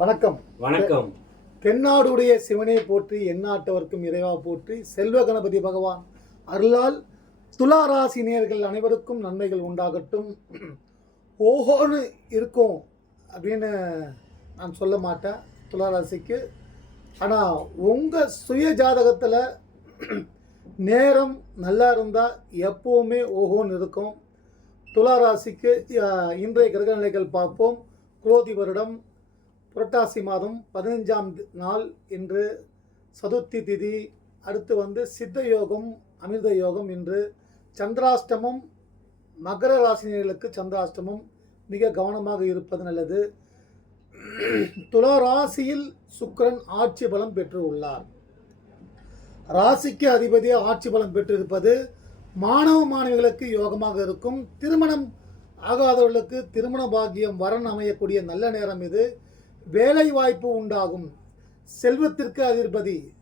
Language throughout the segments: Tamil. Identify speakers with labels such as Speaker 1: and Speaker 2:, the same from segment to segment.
Speaker 1: வணக்கம்.
Speaker 2: வணக்கம்.
Speaker 1: தென்னாடுடைய சிவனை போற்றி எந்நாட்டவர்க்கும் இறைவா போற்றி செல்வ கணபதி பகவான். அருளால் துலா ராசி நேயர்கள் அனைவருக்கும் நன்மைகள் உண்டாகட்டும். ஓஹோன்னு இருக்கும் அப்படின்னு நான் சொல்ல மாட்டேன். துலா ராசிக்கு. ஆனால் உங்கள் சுய ஜாதகத்தில் நேரம் நல்லா இருந்தால் எப்போவுமே ஓஹோன்னு இருக்கும். துலா ராசிக்கு இன்றைய கிரக நிலைகள் பார்ப்போம். குரோதி வருடம் புரட்டாசி மாதம் பதினஞ்சாம் நாள் இன்று சதுர்த்தி திதி. அடுத்து வந்து சித்த யோகம் அமிர்த யோகம் இன்று. சந்திராஷ்டமம் மகர ராசினியர்களுக்கு சந்திராஷ்டமம். மிக கவனமாக இருப்பது நல்லது. துலா ராசியில் ஆட்சி பலம் பெற்று உள்ளார். ராசிக்கு அதிபதி ஆட்சி பலம் பெற்றிருப்பது மாணவ மாணவிகளுக்கு யோகமாக இருக்கும். திருமணம் ஆகாதவர்களுக்கு திருமண பாக்கியம் வரன் அமையக்கூடிய நல்ல நேரம் இது. வேலை வாய்ப்பு உண்டாகும். செல்வத்திற்கு அதிபதி.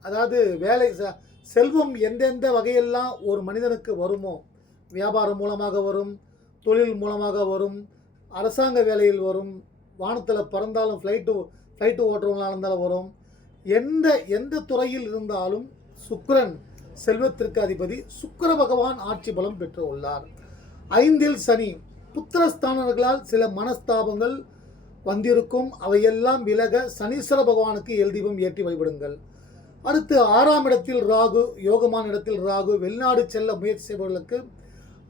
Speaker 1: அதாவது வேலை ச- செல்வம் எந்தெந்த வகையெல்லாம் ஒரு மனிதனுக்கு வருமோ வியாபாரம் மூலமாக வரும் தொழில் மூலமாக வரும் அரசாங்க வேலையில் வரும் வானத்தில் பறந்தாலும் ஃப்ளைட்டு ஃப்ளைட்டு ஓட்டுறவங்களாக இருந்தாலும் வரும் எந்த எந்த துறையில் இருந்தாலும் சுக்கரன் செல்வத்திற்கு அதிபதி சுக்கர பகவான் ஆட்சி பலம் பெற்று உள்ளார் ஐந்தில் சனி புத்திரஸ்தானர்களால் சில மனஸ்தாபங்கள் வந்திருக்கும். அவையெல்லாம் விலக சனீஸ்வர பகவானுக்கு எல் ஏற்றி வழிபடுங்கள். அடுத்து ஆறாம் இடத்தில் ராகு யோகமான இடத்தில் ராகு வெளிநாடு செல்ல முயற்சி செய்பவர்களுக்கு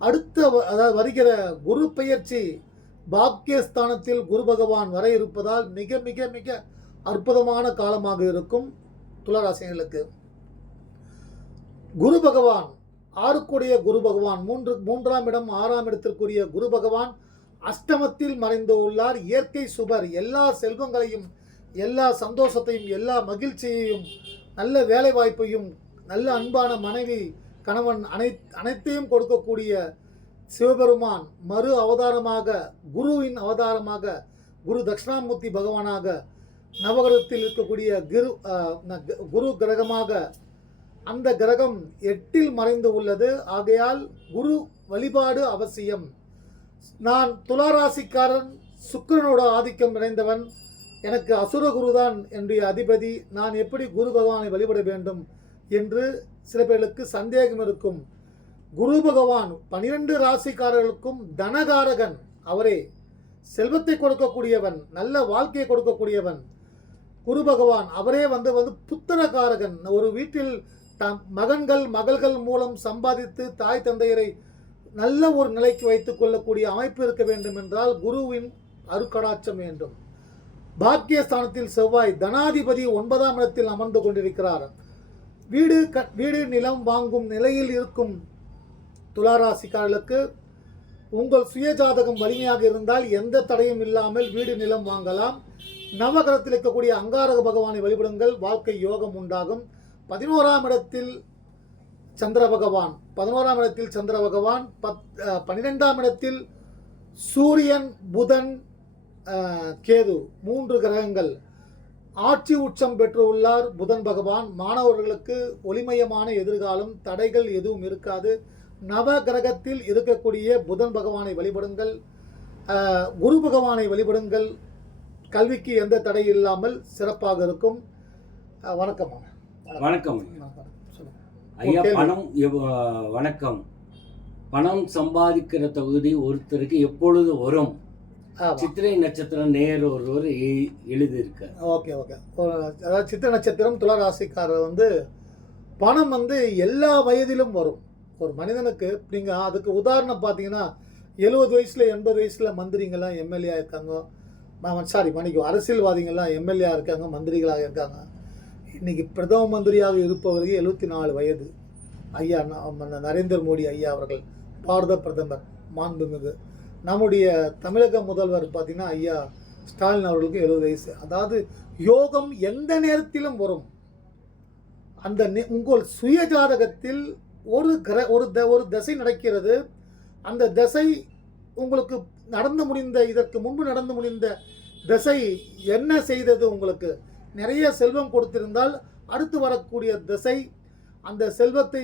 Speaker 1: அடுத்த அதாவது வருகிற குரு பெயர்ச்சி பாக்கியஸ்தானத்தில் குரு பகவான் வர இருப்பதால் மிக மிக மிக அற்புதமான காலமாக இருக்கும் துளராசிகளுக்கு குரு பகவான் ஆறுக்குடைய குரு பகவான் மூன்று மூன்றாம் இடம் ஆறாம் இடத்திற்குரிய குரு பகவான் அஷ்டமத்தில் மறைந்து உள்ளார். இயற்கை சுபர். எல்லா செல்வங்களையும் எல்லா சந்தோஷத்தையும் எல்லா மகிழ்ச்சியையும் நல்ல வேலை வாய்ப்பையும் நல்ல அன்பான மனைவி கணவன் அனை அனைத்தையும் கொடுக்கக்கூடிய சிவபெருமான் மறு அவதாரமாக குருவின் அவதாரமாக குரு தட்சிணாமூர்த்தி பகவானாக நவகிரகத்தில் இருக்கக்கூடிய குரு ந- குரு கிரகமாக அந்த கிரகம் எட்டில் மறைந்து உள்ளது. ஆகையால் குரு வழிபாடு அவசியம். நான் துளாராசிக்காரன் சுக்கரனோட ஆதிக்கம் நிறைந்தவன். எனக்கு அசுர குருதான் என்னுடைய அதிபதி. நான் எப்படி குரு பகவானை வழிபட வேண்டும் என்று சில பேர்களுக்கு சந்தேகம் இருக்கும். குரு பகவான் பனிரெண்டு ராசிக்காரர்களுக்கும் தனகாரகன். அவரே செல்வத்தை கொடுக்கக்கூடியவன் நல்ல வாழ்க்கையை கொடுக்கக்கூடியவன். குரு பகவான் அவரே வந்து வந்து புத்திரகாரகன் ஒரு வீட்டில் தம் மகன்கள் மகள்கள் மூலம் சம்பாதித்து தாய் தந்தையரை நல்ல ஒரு நிலைக்கு வைத்துக் கொள்ளக்கூடிய அமைப்பு இருக்க வேண்டும் என்றால் குருவின் அருக்கடாட்சம் வேண்டும். பாக்கியஸ்தானத்தில் செவ்வாய் தனாதிபதி ஒன்பதாம் இடத்தில் அமர்ந்து கொண்டிருக்கிறார். வீடு க வீடு நிலம் வாங்கும் நிலையில் இருக்கும் துளாராசிக்காரர்களுக்கு உங்கள் சுயஜாதகம் வலிமையாக இருந்தால் எந்த தடையும் இல்லாமல் வீடு நிலம் வாங்கலாம். நவகரத்தில் இருக்கக்கூடிய அங்காரக பகவானை வழிபடுங்கள். வாழ்க்கை யோகம் உண்டாகும். பதினோராம் இடத்தில் சந்திர பகவான். பதினோராம் இடத்தில் சந்திர பகவான் பத் பன்னிரெண்டாம் இடத்தில் சூரியன் புதன் கேது மூன்று கிரகங்கள். ஆட்சி உச்சம் பெற்று உள்ளார் புதன் பகவான். மாணவர்களுக்கு ஒளிமயமான எதிர்காலம் தடைகள் எதுவும் இருக்காது. நவ கிரகத்தில் இருக்கக்கூடிய புதன் பகவானை வழிபடுங்கள். குரு பகவானை வழிபடுங்கள். கல்விக்கு எந்த தடை இல்லாமல் சிறப்பாக இருக்கும். வணக்கம்
Speaker 2: வணக்கம். ஐயா. பணம் வணக்கம். பணம் சம்பாதிக்கிற தகுதி ஒருத்தருக்கு எப்பொழுது வரும். சித்திரை நட்சத்திரம் நேர் ஒருவர் எ- எழுதியிருக்கார்.
Speaker 1: Okay okay. அதாவது சித்திர நட்சத்திரம் துலா ராசிக்காரர் வந்து பணம் வந்து எல்லா வயதிலும் வரும். ஒரு மனிதனுக்கு நீங்கள் அதுக்கு உதாரணம் பார்த்தீங்கன்னா எழுபது வயசில் எண்பது வயசில் மந்திரிங்கெல்லாம் எம்எல்ஏ இருக்காங்க சாரி மன்னிக்கும் அரசியல்வாதிகள்லாம் எம்எல்ஏ இருக்காங்க மந்திரிகளாக இருக்காங்க. இன்னைக்கு பிரதம மந்திரியாக இருப்பவருக்கு எழுபத்தி நாலு வயது. ஐயா நம்ம நரேந்திர மோடி ஐயா அவர்கள் பாரத பிரதமர் மாண்புமிகு. நம்முடைய தமிழக முதல்வர் பார்த்தீங்கன்னா ஐயா ஸ்டாலின் அவர்களுக்கு எழுபது வயசு. அதாவது யோகம் எந்த நேரத்திலும் வரும். அந்த உங்கள் சுய ஜாதகத்தில் ஒரு கிர ஒரு த ஒரு தசை நடக்கிறது. அந்த தசை உங்களுக்கு நடந்து முடிந்த இதற்கு முன்பு நடந்து முடிந்த திசை என்ன செய்தது உங்களுக்கு? நிறைய செல்வம் கொடுத்திருந்தால் அடுத்து வரக்கூடிய திசை அந்த செல்வத்தை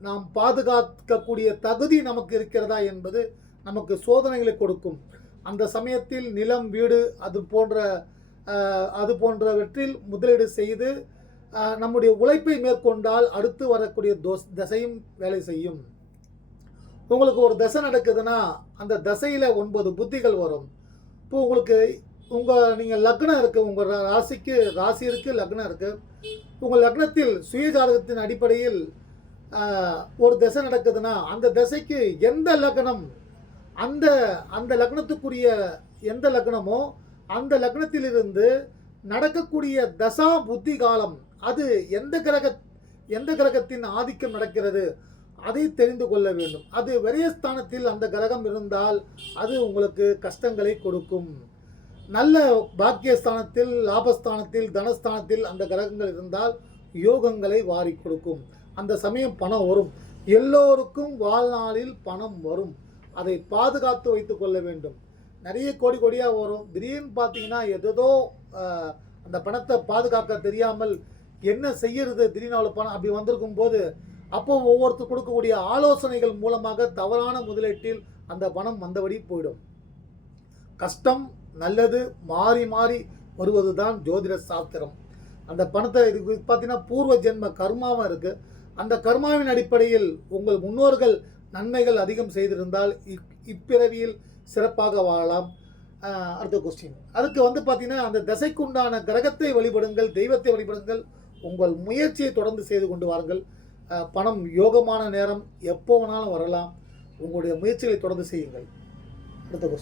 Speaker 1: நாம் பாதுகாக்கக்கூடிய தகுதி நமக்கு இருக்கிறதா என்பது நமக்கு சோதனைகளை கொடுக்கும். அந்த சமயத்தில் நிலம் வீடு அது போன்ற அது போன்றவற்றில் முதலீடு செய்து நம்முடைய உழைப்பை மேற்கொண்டால் அடுத்து வரக்கூடிய தோஸ் தசையும் வேலை செய்யும். உங்களுக்கு ஒரு தசை நடக்குதுன்னா அந்த தசையில் ஒன்பது புத்திகள் வரும். இப்போ உங்களுக்கு உங்கள் நீங்கள் லக்னம் இருக்குது உங்கள் ராசிக்கு ராசி இருக்குது லக்னம் இருக்குது உங்கள் லக்னத்தில் சுயஜாதகத்தின் அடிப்படையில் ஒரு திசை நடக்குதுன்னா அந்த திசைக்கு எந்த லக்னம் அந்த அந்த லக்னத்துக்குரிய எந்த லக்னமோ அந்த லக்னத்திலிருந்து நடக்கக்கூடிய தசா புத்தி காலம் அது எந்த கிரக எந்த கிரகத்தின் ஆதிக்கம் நடக்கிறது அதை தெரிந்து கொள்ள வேண்டும். அது விரயஸ்தானத்தில் அந்த கிரகம் இருந்தால் அது உங்களுக்கு கஷ்டங்களை கொடுக்கும். நல்ல பாக்கியஸ்தானத்தில் லாபஸ்தானத்தில் தனஸ்தானத்தில் அந்த கிரகங்கள் இருந்தால் யோகங்களை வாரி கொடுக்கும். அந்த சமயம் பணம் வரும். எல்லோருக்கும் வாழ்நாளில் பணம் வரும். அதை பாதுகாத்து வைத்து கொள்ள வேண்டும். நிறைய கோடி கோடியாக வரும். திடீர்னு பார்த்தீங்கன்னா எதோ அந்த பணத்தை பாதுகாக்க தெரியாமல் என்ன செய்யறது? திடீர்னு அவ்வளோ பணம் அப்படி வந்திருக்கும் போது அப்போ ஒவ்வொருத்தர் கொடுக்கக்கூடிய ஆலோசனைகள் மூலமாக தவறான முதலீட்டில் அந்த பணம் வந்தபடி போயிடும். கஷ்டம் நல்லது மாறி மாறி வருவது தான் ஜோதிட சாஸ்திரம். அந்த பணத்தை இதுக்கு பார்த்தீங்கன்னா பூர்வ ஜென்ம கர்மாவும் இருக்குது அந்த கர்மாவின் அடிப்படையில் உங்கள் முன்னோர்கள் நன்மைகள் அதிகம் செய்திருந்தால் இப்- இப்பிறவியில் சிறப்பாக வாழலாம். அடுத்த கொஸ்டின் அதுக்கு வந்து பார்த்தீங்கன்னா அந்த தசைக்குண்டான கிரகத்தை வழிபடுங்கள் தெய்வத்தை வழிபடுங்கள் உங்கள் முயற்சியை தொடர்ந்து செய்து கொண்டு வாருங்கள். பணம் யோகமான நேரம் எப்போ வேணாலும் வரலாம். உங்களுடைய முயற்சிகளை தொடர்ந்து செய்யுங்கள்.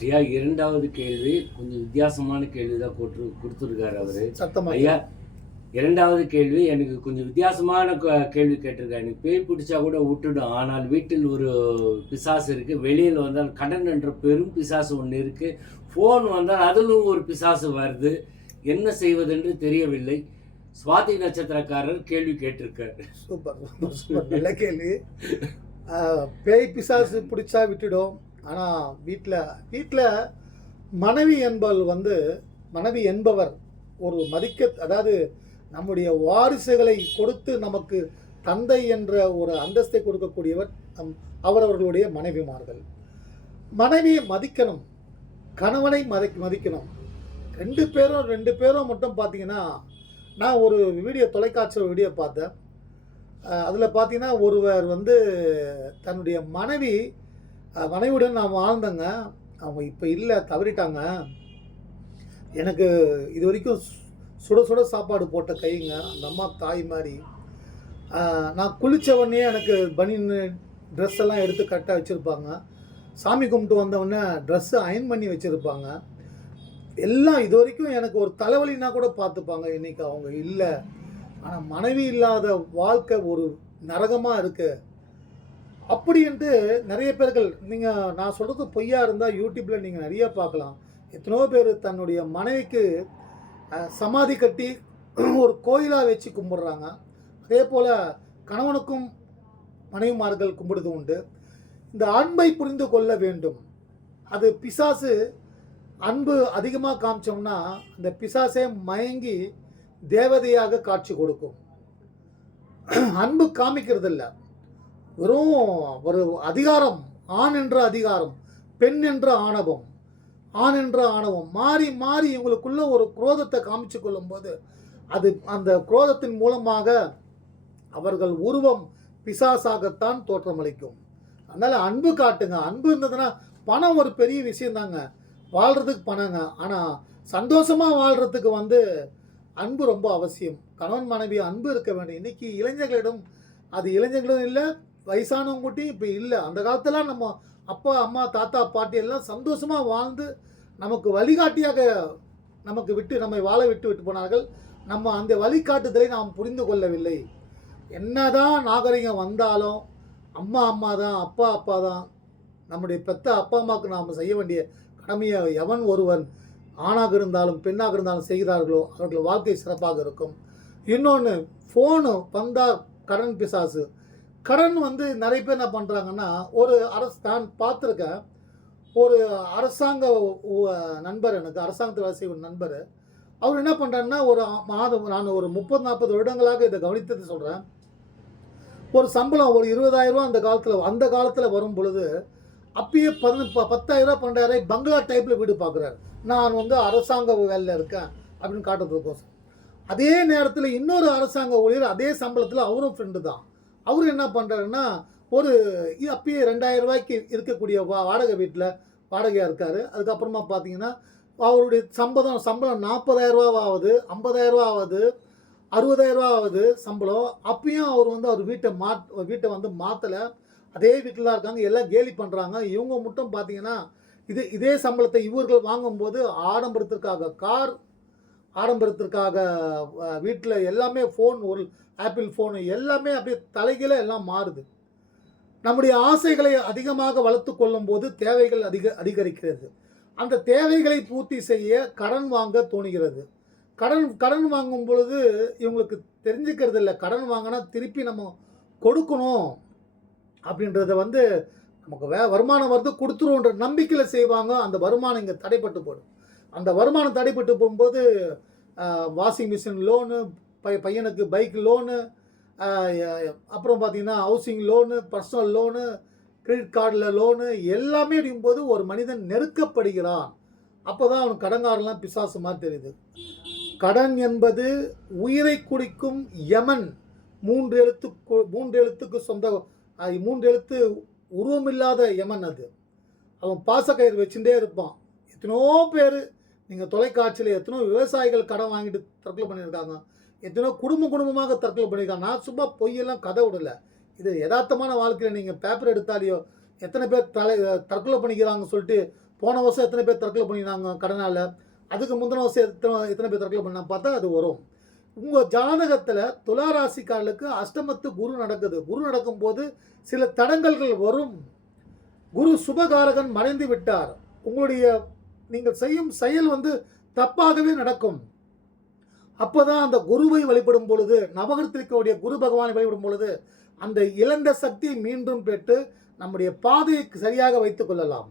Speaker 2: ஐயா இரண்டாவது கேள்வி கொஞ்சம் வித்தியாசமான கேள்வி தான் கொடுத்து கொடுத்துருக்காரு அவரு. ஐயா இரண்டாவது கேள்வி எனக்கு கொஞ்சம் வித்தியாசமான கேள்வி கேட்டிருக்காரு. எனக்கு பேய் பிடிச்சா கூட விட்டுடும் ஆனால் வீட்டில் ஒரு பிசாசு இருக்கு. வெளியில் வந்தால் கடன் என்ற பெரும் பிசாசு ஒன்று இருக்கு. ஃபோன் வந்தால் அதிலும் ஒரு பிசாசு வருது. என்ன செய்வதென்று தெரியவில்லை. சுவாதி நட்சத்திரக்காரர் கேள்வி கேட்டிருக்காரு.
Speaker 1: சூப்பர் நல்ல கேள்வி. பேய் பிசாசு பிடிச்சா விட்டுடும். ஆனால் வீட்டில் வீட்டில் மனைவி என்பவள் வந்து மனைவி என்பவர் ஒரு மதிக்க அதாவது நம்முடைய வாரிசுகளை கொடுத்து நமக்கு தந்தை என்ற ஒரு அந்தஸ்தை கொடுக்கக்கூடியவர் நம் அவரவர்களுடைய மனைவிமார்கள். மனைவியை மதிக்கணும் கணவனை மதி மதிக்கணும். ரெண்டு பேரும் ரெண்டு பேரும் மட்டும் பார்த்தீங்கன்னா நான் ஒரு வீடியோ தொலைக்காட்சி வீடியோ பார்த்தேன். அதில் பார்த்தீங்கன்னா ஒருவர் வந்து தன்னுடைய மனைவி மனைவியுடன் நான் வாழ்ந்தேங்க. அவங்க இப்போ இல்லை தவறிட்டாங்க. எனக்கு இது வரைக்கும் சு- சுட சுட சாப்பாடு போட்ட கைங்க. அந்த அம்மா தாய் மாதிரி நான் குளிச்ச உடனே எனக்கு பனின்னு ட்ரெஸ் எல்லாம் எடுத்து கரெக்டாக வச்சுருப்பாங்க. சாமி கும்பிட்டு வந்தவொடனே ட்ரெஸ்ஸு அயன் பண்ணி வச்சுருப்பாங்க. எல்லாம் இது வரைக்கும் எனக்கு ஒரு தலைவலினா கூட பார்த்துப்பாங்க. இன்னைக்கு அவங்க இல்லை. ஆனால் மனைவி இல்லாத வாழ்க்கை ஒரு நரகமாக இருக்குது அப்படின்ட்டு நிறைய பேர்கள் நீங்கள் நான் சொல்கிறது பொய்யா இருந்தால் யூடியூப்பில் நீங்கள் நிறைய பார்க்கலாம். எத்தனையோ பேர் தன்னுடைய மனைவிக்கு சமாதி கட்டி ஒரு கோயிலாக வச்சு கும்பிட்றாங்க. அதே போல் கணவனுக்கும் மனைவிமார்கள் கும்பிடுது உண்டு. இந்த அன்பை புரிந்து கொள்ள வேண்டும். அது பிசாசு அன்பு அதிகமாக காமிச்சோம்னா அந்த பிசாசே மயங்கி தேவதையாக காட்சி கொடுக்கும். அன்பு காமிக்கிறது இல்லை வெறும் ஒரு அதிகாரம் ஆண் என்ற அதிகாரம் பெண் என்ற ஆணவம் ஆண் என்ற ஆணவம் மாறி மாறி இவங்களுக்குள்ள ஒரு குரோதத்தை காமிச்சு கொள்ளும்போது அது அந்த குரோதத்தின் மூலமாக அவர்கள் உருவம் பிசாசாகத்தான் தோற்றமளிக்கும். அதனால் அன்பு காட்டுங்க. அன்பு இருந்ததுன்னா பணம் ஒரு பெரிய விஷயந்தாங்க. வாழ்கிறதுக்கு பணங்க. ஆனால் சந்தோஷமாக வாழ்கிறதுக்கு வந்து அன்பு ரொம்ப அவசியம். கணவன் மனைவி அன்பு இருக்க வேண்டும். இன்றைக்கி இளைஞர்களிடம் அது இளைஞர்களும் இல்லை வயசானவங்ககிட்டையும் இப்போ இல்லை. அந்த காலத்தெல்லாம் நம்ம அப்பா அம்மா தாத்தா பாட்டி எல்லாம் சந்தோஷமாக வாழ்ந்து நமக்கு வழிகாட்டியாக நமக்கு விட்டு நம்மை வாழ விட்டு விட்டு போனார்கள். நம்ம அந்த வழிகாட்டுதலை நாம் புரிந்து கொள்ளவில்லை. என்னதான் நாகரிகம் வந்தாலும் அம்மா அம்மா தான் அப்பா அப்பா தான். நம்முடைய பெத்த அப்பா அம்மாவுக்கு நாம் செய்ய வேண்டிய கடமையை எவன் ஒருவன் ஆணாக இருந்தாலும் பெண்ணாக இருந்தாலும் செய்கிறார்களோ அவர்கள் வாழ்க்கை சிறப்பாக இருக்கும். இன்னொன்று ஃபோனு வந்தால் கடன் பிசாசு. கடன் வந்து நிறைய பேர் என்ன பண்ணுறாங்கன்னா ஒரு அரசு நான் பார்த்துருக்கேன் ஒரு அரசாங்க நண்பர் எனக்கு அரசாங்கத்தில் வேலை செய்யும் நண்பர் அவர் என்ன பண்ணுறாருன்னா ஒரு மாதம் நான் ஒரு முப்பது நாற்பது வருடங்களாக இதை கவனித்தது சொல்கிறேன் ஒரு சம்பளம் ஒரு இருபதாயிரரூவா அந்த காலத்தில் அந்த காலத்தில் வரும் பொழுது அப்பயே பதின ப- ரூபா பன்னெண்டாயிரம் பங்களா டைப்பில் வீடு பார்க்குறாரு. நான் வந்து அரசாங்க வேலையில் இருக்கேன் அப்படின்னு காட்டுறதுக்கோசம் அதே நேரத்தில் இன்னொரு அரசாங்க ஊழியர் அதே சம்பளத்தில் அவரும் ஃப்ரெண்டு தான். அவர் என்ன பண்ணுறாருன்னா ஒரு இது அப்பயே ரெண்டாயிரம் ரூபாய்க்கு இருக்கக்கூடிய வா வாடகை வீட்டில் வாடகையாக இருக்கார். அதுக்கப்புறமா பார்த்தீங்கன்னா அவருடைய சம்பளம் சம்பளம் நாற்பதாயிரம் ரூபா ஆகுது ஐம்பதாயிரரூவா ஆகுது அறுபதாயிரரூபா ஆகுது சம்பளம். அப்பயும் அவர் வந்து அவர் வீட்டை மாட் வீட்டை வந்து மாற்றலை அதே வீட்டில் தான் இருக்காங்க எல்லாம் கேலி பண்ணுறாங்க இவங்க மட்டும் பார்த்தீங்கன்னா இது இதே சம்பளத்தை இவர்கள் வாங்கும்போது ஆடம்பரத்திற்காக கார் ஆடம்பரத்திற்காக வீட்டில் எல்லாமே ஃபோன் ஒரு ஆப்பிள் ஃபோனு எல்லாமே அப்படியே தலைகீழ எல்லாம் மாறுது. நம்முடைய ஆசைகளை அதிகமாக வளர்த்து கொள்ளும்போது தேவைகள் அதிக அதிகரிக்கிறது. அந்த தேவைகளை பூர்த்தி செய்ய கடன் வாங்க தோணுகிறது. கடன் கடன் வாங்கும் பொழுது இவங்களுக்கு தெரிஞ்சுக்கிறது இல்லை. கடன் வாங்கினா திருப்பி நம்ம கொடுக்கணும். அப்படின்றத வந்து நமக்கு வே வருமானம் வருது கொடுத்துருவோன்ற நம்பிக்கையில் செய்வாங்க. அந்த வருமானம் இங்கே தடைப்பட்டு போடும் அந்த வருமானம் தடைப்பட்டு போகும்போது வாஷிங் மிஷின் லோனு பை பையனுக்கு பைக் லோனு அப்புறம் பார்த்தீங்கன்னா housing loan personal loan credit கார்டில் லோனு எல்லாமே இருக்கும்போது ஒரு மனிதன் நெருக்கப்படுகிறான். அப்போ தான் அவனுக்கு கடங்காரெலாம் பிசாசு மாதிரி தெரியுது. கடன் என்பது உயிரை குடிக்கும் யமன். மூன்று எழுத்து கு- மூன்று எழுத்துக்கு சொந்த மூன்று எழுத்து உருவமில்லாத யமன் அது. அவன் பாசக்கயிறு வச்சுட்டே இருப்பான். எத்தனையோ பேர் நீங்கள் தொலைக்காட்சியில் எத்தனையோ விவசாயிகள் கடன் வாங்கிட்டு தற்கொலை பண்ணியிருக்காங்க. எத்தனையோ குடும்ப குடும்பமாக தற்கொலை பண்ணியிருக்காங்க. நான் சும்மா பொய்யெல்லாம் கதை விடல. இது யதார்த்தமான வாழ்க்கையில் நீங்கள் பேப்பர் எடுத்தாலேயோ எத்தனை பேர் தலை தற்கொலை பண்ணிக்கிறாங்கன்னு சொல்லிட்டு போன வருஷம் எத்தனை பேர் தற்கொலை பண்ணினாங்க கடனால்? அதுக்கு முந்தின வருஷம் எத்தனை எத்தனை பேர் தற்கொலை பண்ணால் பார்த்தா அது வரும். உங்கள் ஜாதகத்தில் துளாராசிக்காரர்களுக்கு அஷ்டமத்து குரு நடக்குது. குரு நடக்கும்போது சில தடங்கல்கள் வரும். குரு சுபகாரகன் மறைந்து விட்டார். உங்களுடைய நீங்கள் செய்யும் செயல் வந்து தப்பாகவே நடக்கும். அப்போதான் அந்த குருவை வழிபடும் பொழுது நவகிரத்திற்குடைய குரு பகவானை வழிபடும் பொழுது அந்த இழந்த சக்தியை மீண்டும் பெற்று நம்முடைய பாதையை சரியாக வைத்துக் கொள்ளலாம்.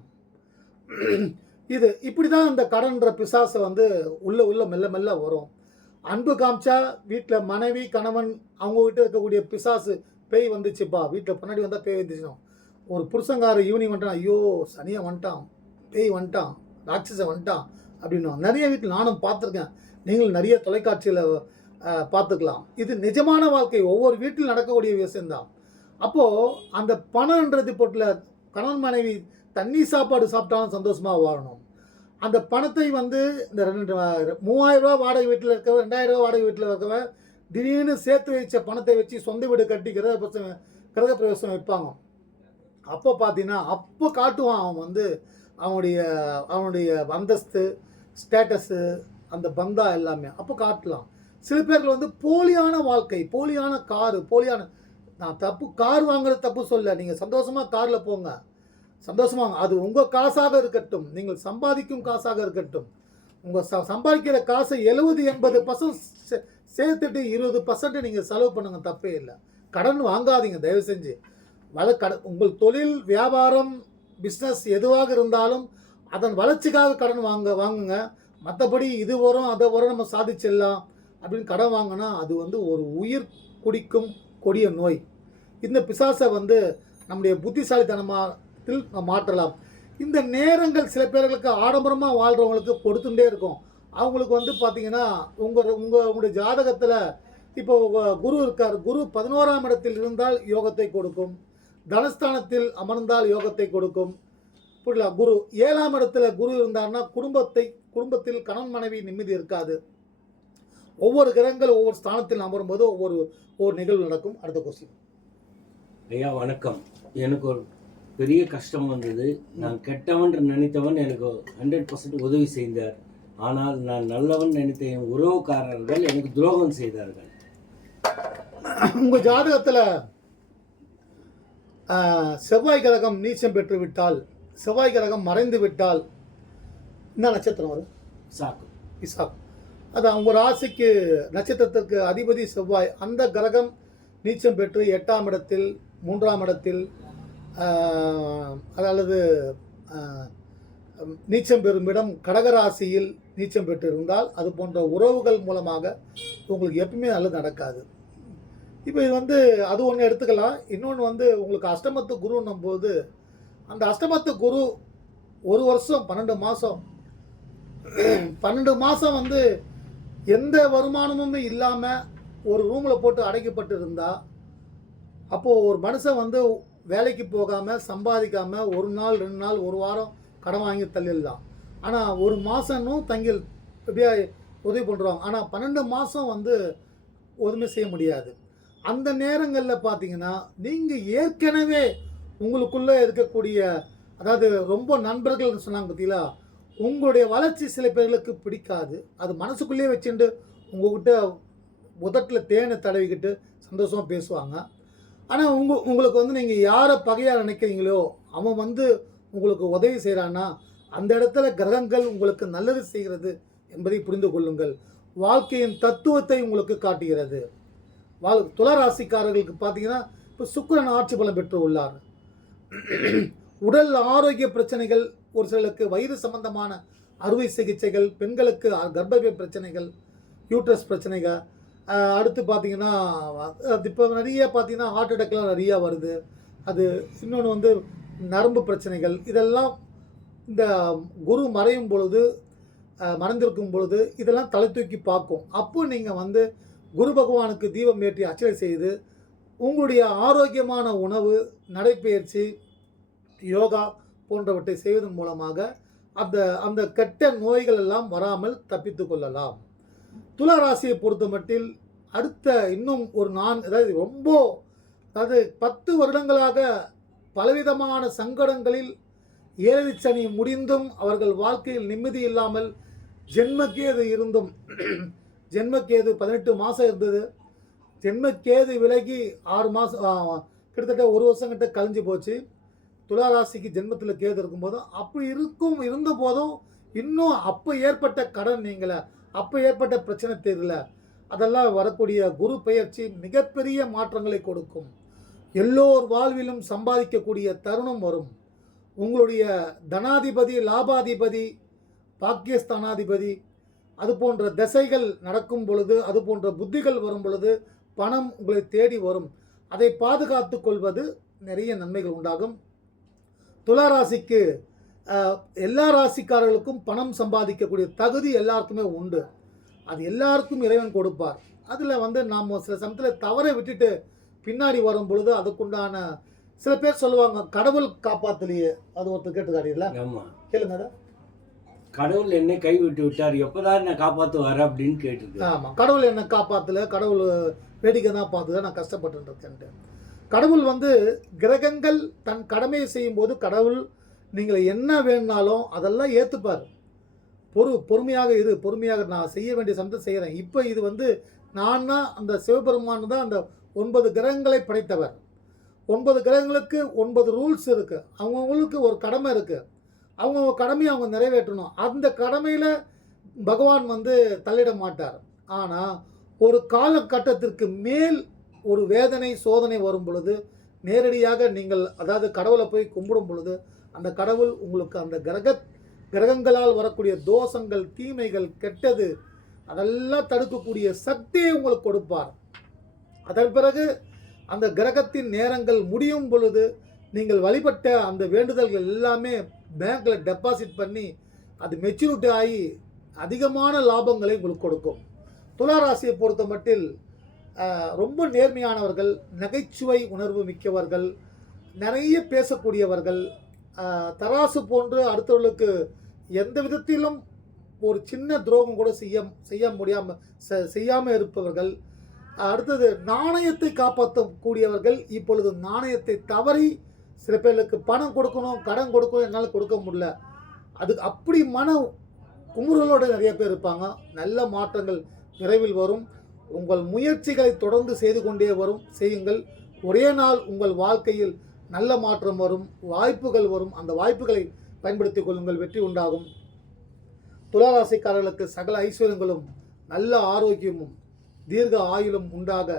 Speaker 1: இது இப்படி தான் அந்த கடன்ற பிசாசை வந்து உள்ள உள்ள மெல்ல மெல்ல வரும். அன்பு காமிச்சா வீட்டில் மனைவி கணவன் அவங்ககிட்ட இருக்கக்கூடிய பிசாசு பேய் வந்துச்சுப்பா. வீட்டில் பின்னாடி வந்தால் பேய் வந்துச்சுனோம். ஒரு புருஷங்கார ஈவினிங் வந்துட்டான். ஐயோ சனியாக வந்துட்டான். பேய் வந்துட்டான். ராட்சசன் வந்துட்டான் அப்படின்னு நிறைய வீட்டில் நானும் பார்த்துருக்கேன். நீங்களும் நிறைய தொலைக்காட்சியில் பார்த்துக்கலாம். இது நிஜமான வாழ்க்கை. ஒவ்வொரு வீட்டில் நடக்கக்கூடிய விஷயம்தான். அப்போது அந்த பணம்ன்றது போட்டில் கணவன் மனைவி தண்ணி சாப்பாடு சாப்பிட்டாலும் சந்தோஷமாக வாழணும். அந்த பணத்தை வந்து இந்த ரெண்டு மூவாயிரம் ரூபா வாடகை வீட்டில் இருக்கவன் ரெண்டாயிரம் ரூபா வாடகை வீட்டில் இருக்கவன் திடீர்னு சேர்த்து வச்ச பணத்தை வச்சு சொந்த வீடு கட்டி கிரக பிரச்சனை கிரக பிரவேசம் வைப்பாங்க. அப்போ பார்த்தீங்கன்னா அப்போ காட்டுவான் அவன் வந்து அவனுடைய அவனுடைய அந்தஸ்து ஸ்டேட்டஸு அந்த பந்தா எல்லாமே அப்போ காட்டலாம். சில பேர்கள் வந்து போலியான வாழ்க்கை போலியான காரு போலியான நான் தப்பு கார் வாங்குறது தப்பு சொல்ல நீங்கள் சந்தோஷமாக காரில் போங்க. சந்தோஷமாக அது உங்கள் காசாக இருக்கட்டும். நீங்கள் சம்பாதிக்கும் காசாக இருக்கட்டும். உங்கள் ச சம்பாதிக்கிற காசை எழுபது எண்பது பர்சன்ட் சேர்த்துட்டு இருபது பர்சன்ட் நீங்கள் செலவு பண்ணுங்கள் தப்பே இல்லை. கடன் வாங்காதீங்க தயவு செஞ்சு. வள கட உங்கள் தொழில் வியாபாரம் பிஸ்னஸ் எதுவாக இருந்தாலும் அதன் வளர்ச்சிக்காக கடன் வாங்க வாங்குங்க. மற்றபடி இது வரும் அதை வரும் நம்ம சாதிச்சிடலாம் அப்படின்னு கடன் வாங்கினா அது வந்து ஒரு உயிர் குடிக்கும் கொடிய நோய். இந்த பிசாசை வந்து நம்முடைய புத்திசாலித்தனமாத்தில் மாற்றலாம். இந்த நேரங்கள் சில பேர்களுக்கு ஆடம்பரமாக வாழ்கிறவங்களுக்கு கொடுத்துட்டே இருக்கும். அவங்களுக்கு வந்து பார்த்தீங்கன்னா உங்கள் உங்கள் உங்களுடைய ஜாதகத்தில் இப்போ குரு இருக்கார். குரு பதினோராம் இடத்தில் இருந்தால் யோகத்தை கொடுக்கும். தனஸ்தானத்தில் அமர்ந்தால் யோகத்தை கொடுக்கும். புரியல குரு ஏழாம் இடத்துல குரு இருந்தார்னா குடும்பத்தை குடும்பத்தில் கணவன் மனைவி நிம்மதி இருக்காது. ஒவ்வொரு கிரகங்கள் ஒவ்வொரு ஸ்தானத்தில் அமரும்போது ஒவ்வொரு ஒவ்வொரு நிகழ்வு நடக்கும். அடுத்த கொஸ்டின்
Speaker 2: ஐயா வணக்கம். எனக்கு ஒரு பெரிய கஷ்டம் வந்தது. நான் கெட்டவன் நினைத்தவன் எனக்கு ஹண்ட்ரட் பர்சன்ட் உதவி செய்தார். ஆனால் நான் நல்லவன் நினைத்த என் உறவுக்காரர்கள் எனக்கு துரோகம் செய்தார்கள்.
Speaker 1: உங்கள் ஜாதகத்தில் செவ்வாய் கிரகம் நீச்சம் பெற்று விட்டால் செவ்வாய் கிரகம் மறைந்து விட்டால் என்ன நட்சத்திரம் வரும்
Speaker 2: சாக்கு
Speaker 1: இசாக் அது அவங்க ராசிக்கு நட்சத்திரத்திற்கு அதிபதி செவ்வாய். அந்த கிரகம் நீச்சம் பெற்று எட்டாம் இடத்தில் மூன்றாம் இடத்தில் அதாவது நீச்சம் பெறும் இடம் கடகராசியில் நீச்சம் பெற்று இருந்தால் அது போன்ற உறவுகள் மூலமாக உங்களுக்கு எப்பவுமே நல்லது நடக்காது. இப்போ இது வந்து அது ஒன்று எடுத்துக்கலாம். இன்னொன்று வந்து உங்களுக்கு அஷ்டமத்து குருன்னும் போது அந்த அஷ்டமத்து குரு ஒரு வருஷம் பன்னெண்டு மாதம் பன்னெண்டு மாதம் வந்து எந்த வருமானமும் இல்லாமல் ஒரு ரூமில் போட்டு அடைக்கப்பட்டு இருந்தால் அப்போது ஒரு மனுஷன் வந்து வேலைக்கு போகாமல் சம்பாதிக்காமல் ஒரு நாள் ரெண்டு நாள் ஒரு வாரம் கடன் வாங்கி தள்ளிடலாம். ஆனால் ஒரு மாதம்னும் தங்கில் எப்படியா உதவி பண்ணுறாங்க ஆனால் பன்னெண்டு மாதம் வந்து உதவி செய்ய முடியாது. அந்த நேரங்களில் பார்த்தீங்கன்னா நீங்கள் ஏற்கனவே உங்களுக்குள்ளே இருக்கக்கூடிய அதாவது ரொம்ப நண்பர்கள் சொன்னாங்க பார்த்தீங்களா உங்களுடைய வளர்ச்சி சில பேர்களுக்கு பிடிக்காது. அது மனசுக்குள்ளேயே வச்சுட்டு உங்ககிட்ட உதட்டில் தேனை தடவிக்கிட்டு சந்தோஷமாக பேசுவாங்க. ஆனால் உங்க உங்களுக்கு வந்து நீங்கள் யாரை பகையாக நினைக்கிறீங்களோ அவன் வந்து உங்களுக்கு உதவி செய்கிறான்னா அந்த இடத்துல கிரகங்கள் உங்களுக்கு நல்லது செய்கிறது என்பதை புரிந்து கொள்ளுங்கள். வாழ்க்கையின் தத்துவத்தை உங்களுக்கு காட்டுகிறது. வாழ் துளராசிக்காரர்களுக்கு பார்த்தீங்கன்னா இப்போ சுக்கிரன் ஆட்சி பலம் பெற்று உள்ளார். உடல் ஆரோக்கிய பிரச்சனைகள் ஒரு சிலருக்கு வயிறு சம்பந்தமான அறுவை சிகிச்சைகள் பெண்களுக்கு கர்ப்பப்பை பிரச்சனைகள் யூட்ரஸ் பிரச்சனைகள். அடுத்து பார்த்தீங்கன்னா இப்போ நிறைய பார்த்தீங்கன்னா ஹார்ட் அட்டாக்லாம் நிறையா வருது. அது இன்னொன்று வந்து நரம்பு பிரச்சனைகள். இதெல்லாம் இந்த குரு மறையும் பொழுது மறைந்திருக்கும் பொழுது இதெல்லாம் தலை தூக்கி பார்க்கும். அப்போ நீங்கள் வந்து குரு பகவானுக்கு தீபம் ஏற்றி அர்ச்சனை செய்து உங்களுடைய ஆரோக்கியமான உணவு நடைப்பயிற்சி யோகா போன்றவற்றை செய்வதன் மூலமாக அந்த அந்த கெட்ட நோய்கள் எல்லாம் வராமல் தப்பித்து கொள்ளலாம். துலா ராசியை பொறுத்த மட்டில் அடுத்த இன்னும் ஒரு நான் அதாவது ரொம்ப அதாவது பத்து வருடங்களாக பலவிதமான சங்கடங்களில் ஏழரை சனி முடிந்தும் அவர்கள் வாழ்க்கையில் நிம்மதி இல்லாமல் ஜென்மக்கேது இருந்தும் ஜென்மக்கேது பதினெட்டு மாதம் இருந்தது. ஜென்மக்கேது விலகி ஆறு மாதம் கிட்டத்தட்ட ஒரு வருஷம் கிட்ட கழிஞ்சு போச்சு. துலா ராசிக்கு ஜென்மத்தில் கேது இருக்கும்போதும் அப்படி இருக்கும் இருந்த போதும் இன்னும் அப்போ ஏற்பட்ட கடன் நீங்கள அப்போ ஏற்பட்ட பிரச்சனை தெரியல. அதெல்லாம் வரக்கூடிய குரு பயிற்சி மிகப்பெரிய மாற்றங்களை கொடுக்கும். எல்லோர் வாழ்விலும் சம்பாதிக்கக்கூடிய தருணம் வரும். உங்களுடைய தனாதிபதி லாபாதிபதி பாக்கியஸ்தானாதிபதி அது போன்ற திசைகள் நடக்கும் பொழுது அது போன்ற புத்திகள் வரும் பொழுது பணம் உங்களை தேடி வரும். அதை பாதுகாத்து கொள்வது நிறைய நன்மைகள் உண்டாகும். துலா ராசிக்கு அஹ், எல்லா ராசிக்காரர்களுக்கும் பணம் சம்பாதிக்கக்கூடிய தகுதி எல்லாருக்குமே உண்டு. அது எல்லாருக்கும் இறைவன் கொடுப்பார். அதில் வந்து நாம் சில சமயத்தில் தவறை விட்டுட்டு பின்னாடி வரும் பொழுது அதுக்குண்டான சில பேர் சொல்லுவாங்க கடவுள் காப்பாத்தலையே. அது ஒருத்தர் கேட்டுக்காரீங்களா
Speaker 2: ஆமா.
Speaker 1: கேளுங்க
Speaker 2: கடவுள் என்னை கைவிட்டு விட்டார். எப்போதான் நான் காப்பாற்றுவார் அப்படின்னு கேட்டிருக்கு
Speaker 1: ஆமாம் கடவுள் என்னை காப்பாற்றல கடவுள் வேடிக்கை தான் பார்த்து நான் கஷ்டப்பட்டு இருக்கேன்ட்டு கடவுள் வந்து கிரகங்கள் தன் கடமையை செய்யும்போது கடவுள் நீங்கள் என்ன வேணுனாலும் அதெல்லாம் ஏற்றுப்பார் பொறு பொறுமையாக இரு பொறுமையாக நான் செய்ய வேண்டிய சமத்தை செய்கிறேன் இப்போ இது வந்து நான் தான் அந்த சிவபெருமான் தான் அந்த ஒன்பது கிரகங்களை படைத்தவர். ஒன்பது கிரகங்களுக்கு ஒன்பது ரூல்ஸ் இருக்குது அவங்கவுங்களுக்கு ஒரு கடமை இருக்குது அவங்க கடமையை அவங்க நிறைவேற்றணும். அந்த கடமையில் பகவான் வந்து தள்ளிட மாட்டார். ஆனால் ஒரு காலகட்டத்திற்கு மேல் ஒரு வேதனை சோதனை வரும் பொழுது நேரடியாக நீங்கள் அதாவது கடவுளை போய் கும்பிடும் பொழுது அந்த கடவுள் உங்களுக்கு அந்த கிரக கிரகங்களால் வரக்கூடிய தோஷங்கள் தீமைகள் கெட்டது அதெல்லாம் தடுக்கக்கூடிய சக்தியை உங்களுக்கு கொடுப்பார். அதன் பிறகு அந்த கிரகத்தின் நேரங்கள் முடியும் பொழுது நீங்கள் வழிபட்ட அந்த வேண்டுதல்கள் எல்லாமே பேங்க்கில் டெபாசிட் பண்ணி அது மெச்சூரிட்டி ஆகி அதிகமான லாபங்களை உங்களுக்கு கொடுக்கும். துலா ராசியை பொறுத்த மட்டில் ரொம்ப நேர்மையானவர்கள் நகைச்சுவை உணர்வு மிக்கவர்கள் நிறைய பேசக்கூடியவர்கள் தராசு போன்று அடுத்தவர்களுக்கு எந்த விதத்திலும் ஒரு சின்ன துரோகம் கூட செய்ய செய்ய முடியாமல் செய்யாமல் இருப்பவர்கள் அடுத்தது நாணயத்தை காப்பாற்றக்கூடியவர்கள் இப்பொழுது நாணயத்தை தவறி சில பேருக்கு பணம் கொடுக்கணும் கடன் கொடுக்கணும் என்னால் கொடுக்க முடியல. அதுக்கு அப்படி மன குமுறலோடு நிறைய பேர் இருப்பாங்க. நல்ல மாற்றங்கள் விரைவில் வரும். உங்கள் முயற்சிகளை தொடர்ந்து செய்து கொண்டே வரும் செய்யுங்கள். ஒரே நாள் உங்கள் வாழ்க்கையில் நல்ல மாற்றம் வரும் வாய்ப்புகள் வரும். அந்த வாய்ப்புகளை பயன்படுத்திக் கொள்ளுங்கள். வெற்றி உண்டாகும். துளாராசிக்காரர்களுக்கு சகல ஐஸ்வர்யங்களும் நல்ல ஆரோக்கியமும் தீர்க்க ஆயுளும் உண்டாக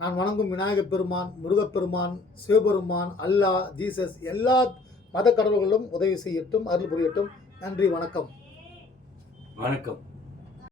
Speaker 1: நான் வணங்கும் விநாயகப் பெருமான் முருகப்பெருமான் சிவபெருமான் அல்லாஹ் ஜீசஸ் எல்லா மத கடவுள்களும் உதவி செய்யட்டும் அருள் புரியட்டும். நன்றி வணக்கம்.
Speaker 2: வணக்கம்.